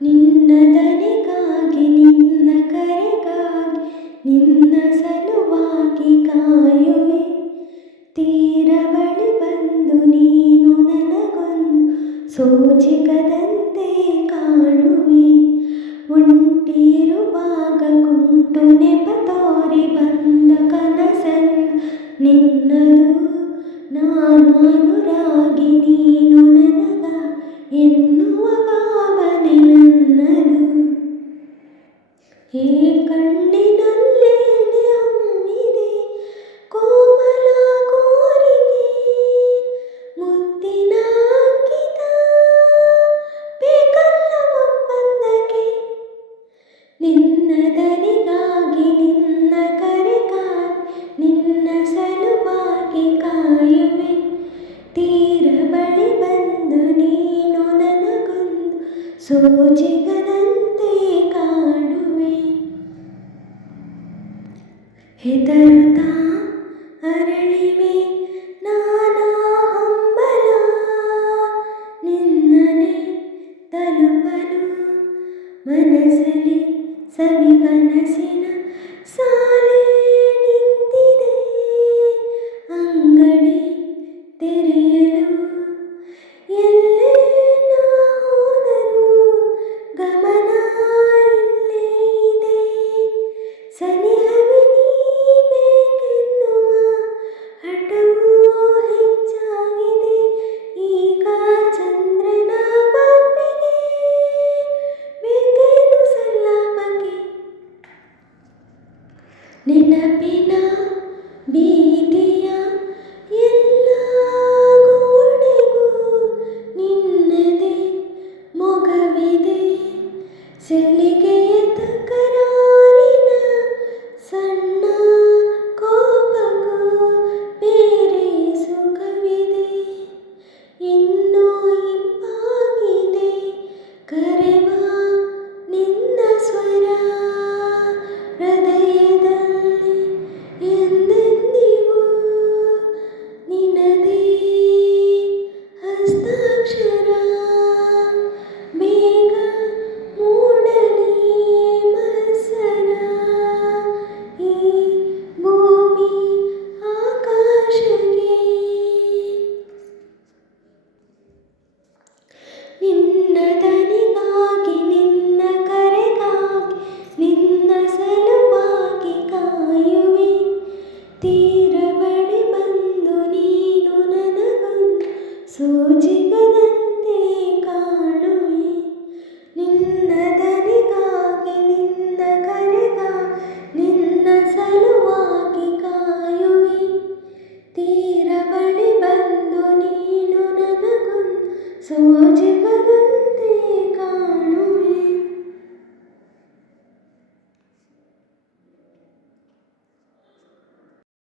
ನಿನ್ನ ದನಿಗಾಗಿ ನಿನ್ನ ಕರೆಗಾಗಿ ನಿನ್ನ ಸಲುವಾಗಿ ಕಾಯುವೆ. ತೀರ ಬಳಿ ಬಂದು ನೀನು ನನಗೊಂದು ಸೋಜಿಗದಂತೆ ಕಾಣುವೆ. ಉಂಟಿರುವಾಗ ಕುಂಟು ನೆಪ ತೋರಿ ಬಂದ ಕನಸಲ್ಲ ನಿನ್ನದು. ನಾನು ಅನುರಾಗಿ ನೀನು ನನಗ ಎನ್ನುವ ಭಾವನೆ ನನ್ನದು. ಹೇ ಕಣ್ಣಿನಲ್ಲೇನೆ ಹೊಮ್ಮಿದೆ ಕೋಮಲ ಕೋರಿಕೆ, ಮುತ್ತಿನ ಅಂಕಿತ ಬೇಕಲ್ಲ ಒಪ್ಪಂದಕ್ಕೆ. ನಿನ್ನ ದನಿಗಾಗಿ ನಿನ್ನ ಕರೆಗಾಗಿ ನಿನ್ನ ಸಲುವಾಗಿ ಕಾಯುವೆ. ತೀರ ಬಳಿ ಬಂದು ನೀನು ನನಗೊಂದು ಸೋಜಿಗದಂತೆ ಕಾಣುವೆ. ಹೆದರುತ್ತಾ ಅರಳಿವೆ ನಾನಾ ಹಂಬಲ, ನಿನ್ನನೆ ತಲುಪಲು ಮನಸ್ಸಲ್ಲಿ ಸವಿ ಕನಸಿನ